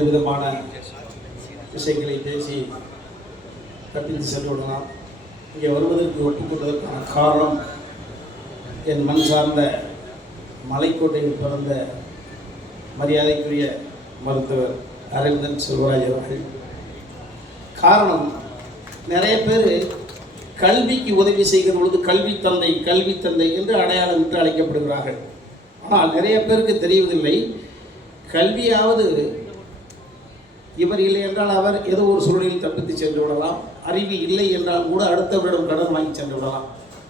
பல்வேறு விதமான விஷயங்களை பேசி கற்பித்து சென்று விடலாம். இங்கே வருவதற்கு ஒப்புக்கொண்டதற்கான காரணம் என் மண் சார்ந்த மலைக்கோட்டையில் பிறந்த மரியாதைக்குரிய மருத்துவர் அரவிந்தன் செல்வராஜ் அவர்கள். காரணம் நிறைய பேர் கல்விக்கு உதவி செய்கிற பொழுது கல்வி தந்தை கல்வி தந்தை என்று அடையாளம் விட்டு அழைக்கப்படுகிறார்கள். ஆனால் நிறைய பேருக்கு தெரிவதில்லை. கல்வியாவது இவர் இல்லை என்றால் அவர் ஏதோ ஒரு சூழ்நிலையில் தப்பித்து சென்று விடலாம். அறிவு இல்லை என்றால் கூட அடுத்தவரிடம் கடன் வாங்கி சென்று விடலாம்.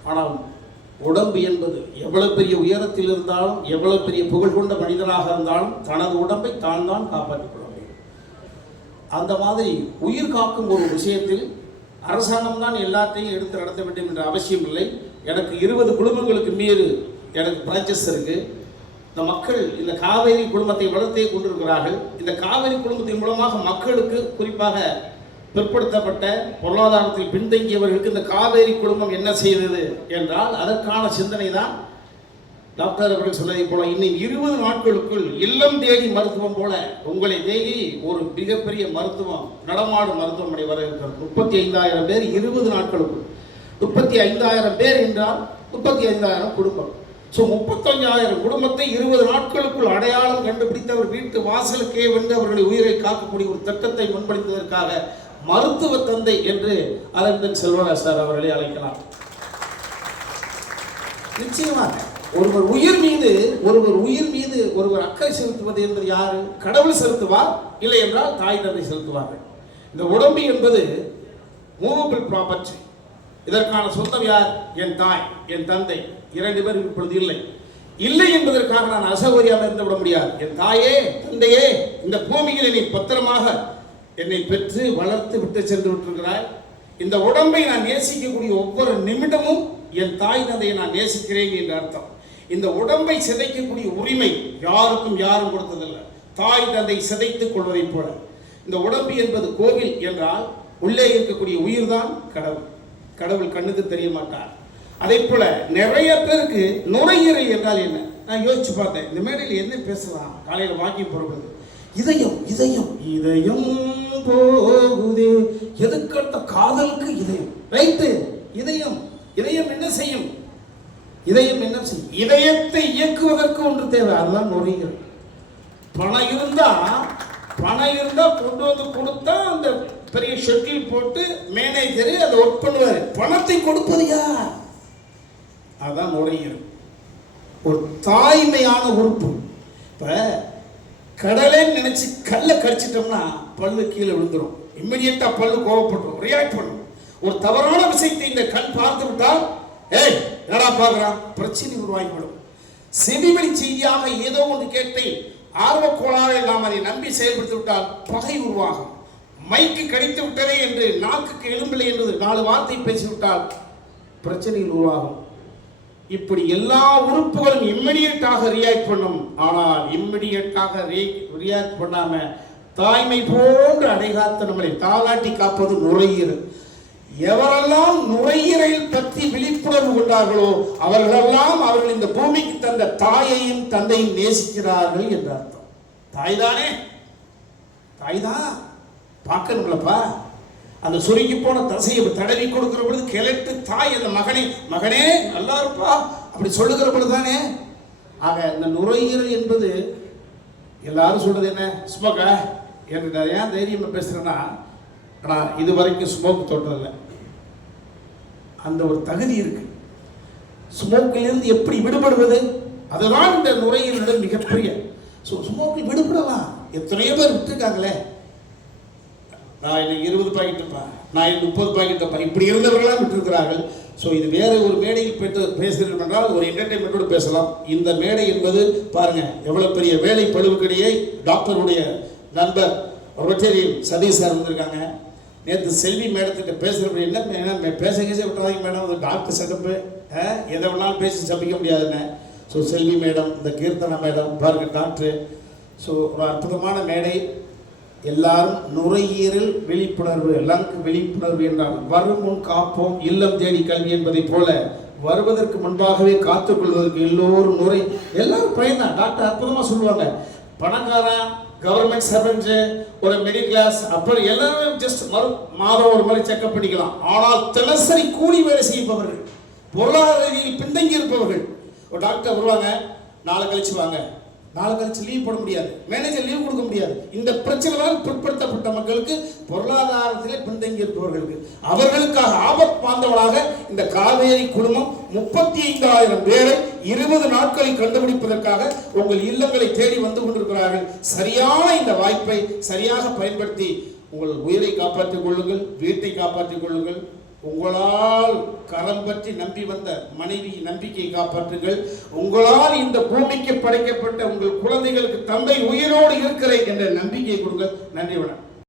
ஆனால் உடம்பு என்பது எவ்வளவு பெரிய உயரத்தில் இருந்தாலும் எவ்வளவு பெரிய புகழ் கொண்ட மனிதனாக இருந்தாலும் தனது உடம்பை தான் தான் காப்பாற்றிக் கொள்ள முடியும். அந்த மாதிரி உயிர் காக்கும் ஒரு விஷயத்தில் அரசாங்கம் தான் எல்லாத்தையும் எடுத்து நடத்த வேண்டும் என்ற அவசியம் இல்லை. எனக்கு இருபது குடும்பங்களுக்கு மீறு எனக்கு பிரான்ச்சஸ் இருக்குது இந்த மக்கள் இந்த காவேரி குடும்பத்தை வளர்த்தே கொண்டிருக்கிறார்கள். இந்த காவேரி குடும்பத்தின் மூலமாக மக்களுக்கு குறிப்பாக பிற்படுத்தப்பட்ட பொருளாதாரத்தில் பின்தங்கியவர்களுக்கு இந்த காவேரி குடும்பம் என்ன செய்தது என்றால் அதற்கான சிந்தனை தான் டாக்டர் அவர்கள் சொன்னதை போல இன்னும் இருபது நாட்களுக்குள் இல்லம் தேடி மருத்துவம் போல உங்களை தேடி ஒரு மிகப்பெரிய மருத்துவம் நடமாடும் மருத்துவமனை வர இருக்கிறது. முப்பத்தி ஐந்தாயிரம் பேர் இருபது நாட்களுக்குள். முப்பத்தி ஐந்தாயிரம் பேர் என்றால் முப்பத்தி ஐந்தாயிரம் குடும்பம். ஸோ முப்பத்தஞ்சாயிரம் குடும்பத்தை இருபது நாட்களுக்குள் அடையாளம் கண்டுபிடித்து அவர் வீட்டு வாசலுக்கே வந்து அவர்களை உயிரை காக்கக்கூடிய ஒரு திட்டத்தை முன்படுத்துவதற்காக மருத்துவ தந்தை என்று அரவிந்தன் செல்வராஜ் சார் அவர்களை அழைக்கலாம். நிச்சயமாக ஒருவர் உயிர் மீது ஒருவர் உயிர் மீது ஒருவர் அக்கறை செலுத்துவது என்பது யாரு? கடவுள் செலுத்துவார் இல்லை என்றால் தாய் தந்தை செலுத்துவார்கள். இந்த உடம்பு என்பது மூவபிள் ப்ராப்பர்ட்டி இதற்கான சொந்தம் யார்? என் தாய் என் தந்தை. இரண்டு பேர் இப்பொழுது இல்லை. இல்லை என்பதற்காக நான் அசௌகரியாக இருந்து விட முடியாது. என் தாயே தந்தையே இந்த பூமியில் என்னை பத்திரமாக என்னை பெற்று வளர்த்து விட்டு சென்று விட்டிருக்கிறாய். இந்த உடம்பை நான் நேசிக்கக்கூடிய ஒவ்வொரு நிமிடமும் என் தாய் தந்தையை நான் நேசிக்கிறேன் என்ற அர்த்தம். இந்த உடம்பை சிதைக்கக்கூடிய உரிமை யாருக்கும் யாரும் கொடுத்ததில்லை. தாய் தந்தை சிதைத்துக் கொள்வதைப் போல. இந்த உடம்பு என்பது கோவில் என்றால் உள்ளே இருக்கக்கூடிய உயிர்தான் கடவுள். கடவுள் கண்ணுக்கு தெரிய மாட்டார் அதே போல நிறைய பேருக்கு நுரையீரல் என்றால் என்ன? நான் யோசிச்சு பார்த்தேன். இந்த மேடையில் என்ன பேசலாம் காலையில் வாக்கிங் போகிறது இதயம் இதயம் இதயம் போகுதே. எதுக்கட்ட காதலுக்கு இதயம்? ரைட்டு இதயம் இதயம் என்ன செய்யும்? இதயம் என்ன செய்யும்? இதயத்தை இயக்குவதற்கு ஒன்று தேவை. அதுதான் நுரையீரல். பணம் இருந்தா பணம் இருந்தா கொண்டு வந்து கொடுத்தா அந்த பெரிய ஷெட்யூல் போட்டு மேனேஜர் அதை ஒர்க் பண்ணுவார். பணத்தை கொடுப்பது யார்? அதுதான் நுரையீரல் ஒரு தாய்மையான உறுப்பு. இப்போ கடலை நினைச்சு கல்லை கடிச்சிட்டோம்னா பல்லு கீழே விழுந்துடும் இம்மிடியட்டாக பல்லு கோவப்பட்டுரும். ரியாக்ட் பண்ணும். ஒரு தவறான விஷயத்தை இந்த கண் பார்த்து விட்டால் ஏய் என்னடா பார்க்குறான்? பிரச்சனை உருவாகிவிடும். செவிவழி செய்தியாக ஏதோ ஒன்று கேட்டு ஆர்வக்கோளாறு நாம் அதை நம்பி செயல்படுத்தி விட்டால் பகை உருவாகும். மைக்கு கடித்து விட்டதே என்று நாக்குக்கு எலும்பில்லை என்று நாலு வார்த்தை பேசிவிட்டால் பிரச்சனைகள் உருவாகும் இப்படி எல்லா உறுப்புகளும் இம்மிடியட்டாக ரியாக்ட் பண்ணும். ஆனால் இம்மிடியட்டாக ரியாக்ட் பண்ணாம தாய்மை போன்று அடைகாத்த நம்மளை தாலாட்டி காப்பது நுரையீரல். எவரெல்லாம் நுரையீரல் பற்றி விழிப்புணர்வு கொண்டார்களோ அவர்களெல்லாம் அவர்கள் இந்த பூமிக்கு தந்த தாயையும் தந்தையும் நேசிக்கிறார்கள் என்று அர்த்தம். தாய்தானே? தாய்தான். பார்க்கணுங்களப்பா அந்த சுருங்கி போன தசையை தடவி கொடுக்குற பொழுது கிளட்டு தாய் அந்த மகனை மகனே நல்லா இருப்பா. அப்படி சொல்லுகிற பொழுது தானே ஆக இந்த நுரையீரல் என்பது எல்லாரும் சொல்றது என்ன? ஸ்மோக்கா? என்று ஏன் தைரியமாக பேசுகிறேன்னா நான் இது வரைக்கும் ஸ்மோக் தொட்டதில்லை. அந்த ஒரு தகுதி இருக்கு. ஸ்மோக்கிலிருந்து எப்படி விடுபடுவது? அதுதான் இந்த நுரையீரலில் மிகப்பெரிய. ஸோ ஸ்மோக்கில் விடுபடலாம். எத்தனையோ பேர் விட்டுருக்காங்களே. நான் இன்னைக்கு இருபது பாக்கெட்டுப்பா நான் இன்னைக்கு முப்பது பாக்கெட்டுப்பா இப்படி இருந்தவர்களாக விட்டிருக்கிறார்கள். ஸோ இது வேறு ஒரு மேடையில் பெற்று பேசுகிறீர்கள் என்றால் ஒரு என்டர்டைன்மெண்ட்டோடு பேசலாம். இந்த மேடை என்பது பாருங்கள் எவ்வளோ பெரிய வேலை பழுவுக்கிடையே டாக்டருடைய நண்பர் ரொட்டேரியல் சதீஷ் சார் வந்திருக்காங்க. நேற்று செல்வி மேடத்திட்ட பேசுகிறப்ப என்ன ஏன்னா பேச கேச விட்டாங்க மேடம். அது டாக்டர் செட்டப்பு எதை வேணாலும் பேசி சபிக்க முடியாதுன்னு. ஸோ செல்வி மேடம் இந்த கீர்த்தனா மேடம் பாருங்கள் டாக்டர். ஸோ ஒரு அற்புதமான மேடை. எல்லாரும் நுரையீரல் விழிப்புணர்வு எல்லாருக்கும் விழிப்புணர்வு என்றால் வரும் முன் காப்போம் இல்லம் தேடி கல்வி என்பதைப் போல வருவதற்கு முன்பாகவே காத்துக்கொள்வதற்கு எல்லோரும் நுரை எல்லாரும் பயன்தான் டாக்டர் அற்புதமாக சொல்லுவாங்க. பணக்காரன் கவர்மெண்ட் சர்வெண்ட் ஒரு மிடில் கிளாஸ் அப்புறம் எல்லாருமே ஜஸ்ட் மறு மாதம் ஒரு முறை செக்அப் பண்ணிக்கலாம். ஆனால் தினசரி கூலி வேலை செய்பவர்கள் பொருளாதார ரீதியில் பின்தங்கி இருப்பவர்கள். ஒரு டாக்டர் வருவாங்க நாளை கழிச்சு வாங்க. நாளை கழிச்சு லீவ் போட முடியாது. மேனேஜர் லீவ் கொடுக்க முடியாது. இந்த பிரச்சனைகளால் பிற்படுத்தப்பட்ட மக்களுக்கு பொருளாதாரத்திலே பின்தங்கி இருப்பவர்களுக்கு அவர்களுக்காக ஆபத் பாந்தவளாக இந்த காவேரி குழுமம் முப்பத்தி ஐந்தாயிரம் பேரை இருபது நாட்களில் கண்டுபிடிப்பதற்காக உங்கள் இல்லங்களை தேடி வந்து கொண்டிருக்கிறார்கள். சரியான இந்த வாய்ப்பை சரியாக பயன்படுத்தி உங்கள் உயிரை காப்பாற்றிக் கொள்ளுங்கள் வீட்டை காப்பாற்றிக் கொள்ளுங்கள். உங்களால் கரம் பற்றி நம்பி வந்த மனைவி நம்பிக்கையை காப்பாற்றுங்கள். உங்களால் இந்த பூமிக்கு படைக்கப்பட்ட உங்கள் குழந்தைகளுக்கு தந்தை உயிரோடு இருக்கிறேன் என்ற நம்பிக்கையை கொடுங்க நன்றி வணக்கம்.